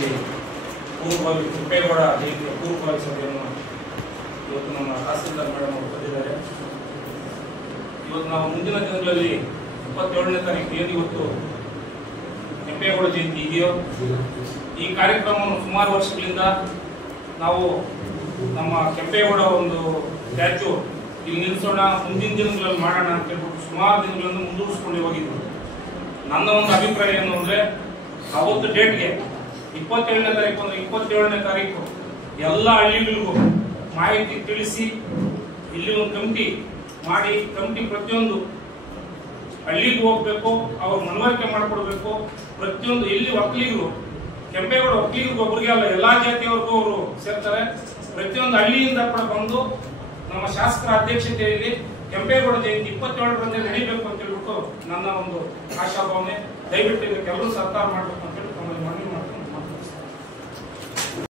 ಜಯಂತಿ ಪೂರ್ವಭಾವಿ ಕೆಂಪೇಗೌಡ ಜಯಂತಿಯ ಪೂರ್ವಭಾವಿ ಸಭೆಯನ್ನು ಇವತ್ತು ನಮ್ಮ ತಹಸೀಲ್ದಾರ್ ಮೇಡಮ್ ಅವರು ಕರೆದಿದ್ದಾರೆ. ಇವತ್ತು ನಾವು ಮುಂದಿನ ದಿನಗಳಲ್ಲಿ 27ನೇ ತಾರೀಕು ಏನು ಇವತ್ತು ಕೆಂಪೇಗೌಡ ಜಯಂತಿ ಇದೆಯೋ ಈ ಕಾರ್ಯಕ್ರಮವನ್ನು ಸುಮಾರು ವರ್ಷಗಳಿಂದ ನಾವು ನಮ್ಮ ಕೆಂಪೇಗೌಡ ಒಂದು ಸ್ಟ್ಯಾಚ್ಯೂ ಇಲ್ಲಿ ನಿಲ್ಲಿಸೋಣ, ಮುಂದಿನ ದಿನಗಳಲ್ಲಿ ಮಾಡೋಣ ಅಂತ ಹೇಳ್ಬಿಟ್ಟು ಸುಮಾರು ದಿನಗಳನ್ನು ಮುಂದೂಡಿಸ್ಕೊಂಡು ಹೋಗಿದ್ವಿ. ನನ್ನ ಒಂದು ಅಭಿಪ್ರಾಯ ಏನು ಅಂದ್ರೆ ಅವತ್ತು ಡೇಟ್ಗೆ 27ನೇ ತಾರೀಕು ಅಂದ್ರೆ 27ನೇ ತಾರೀಕು ಎಲ್ಲ ಹಳ್ಳಿಗಳಿಗೂ ಮಾಹಿತಿ ತಿಳಿಸಿ ಇಲ್ಲಿ ಒಂದು ಕಮಿಟಿ ಮಾಡಿ ಕಮಿಟಿ ಪ್ರತಿಯೊಂದು ಹಳ್ಳಿಗೂ ಹೋಗ್ಬೇಕು, ಅವ್ರ ಮನವರಿಕೆ ಮಾಡಿಕೊಡ್ಬೇಕು. ಪ್ರತಿಯೊಂದು ಎಲ್ಲಿ ಒಕ್ಕಲಿಗರು ಕೆಂಪೇಗೌಡ ಒಕ್ಕಲಿಗರಿಗೆ ಒಬ್ಬರಿಗೆ ಅಲ್ಲ ಎಲ್ಲಾ ಜಾತಿಯವರೆಗೂ ಅವರು ಸೇರ್ತಾರೆ. ಪ್ರತಿಯೊಂದು ಹಳ್ಳಿಯಿಂದ ಕೂಡ ಬಂದು ನಮ್ಮ ಶಾಸಕರ ಅಧ್ಯಕ್ಷತೆಯಲ್ಲಿ ಕೆಂಪೇಗೌಡ ಜಯಂತಿ 27ರಂದೇ ನಡೀಬೇಕು ಅಂತ ಹೇಳ್ಬಿಟ್ಟು ನನ್ನ ಒಂದು ಆಶಾಭಾವನೆ. ದಯವಿಟ್ಟು ಇದಕ್ಕೆ ಎಲ್ಲರೂ ಸಹಕಾರ ಮಾಡಬೇಕು.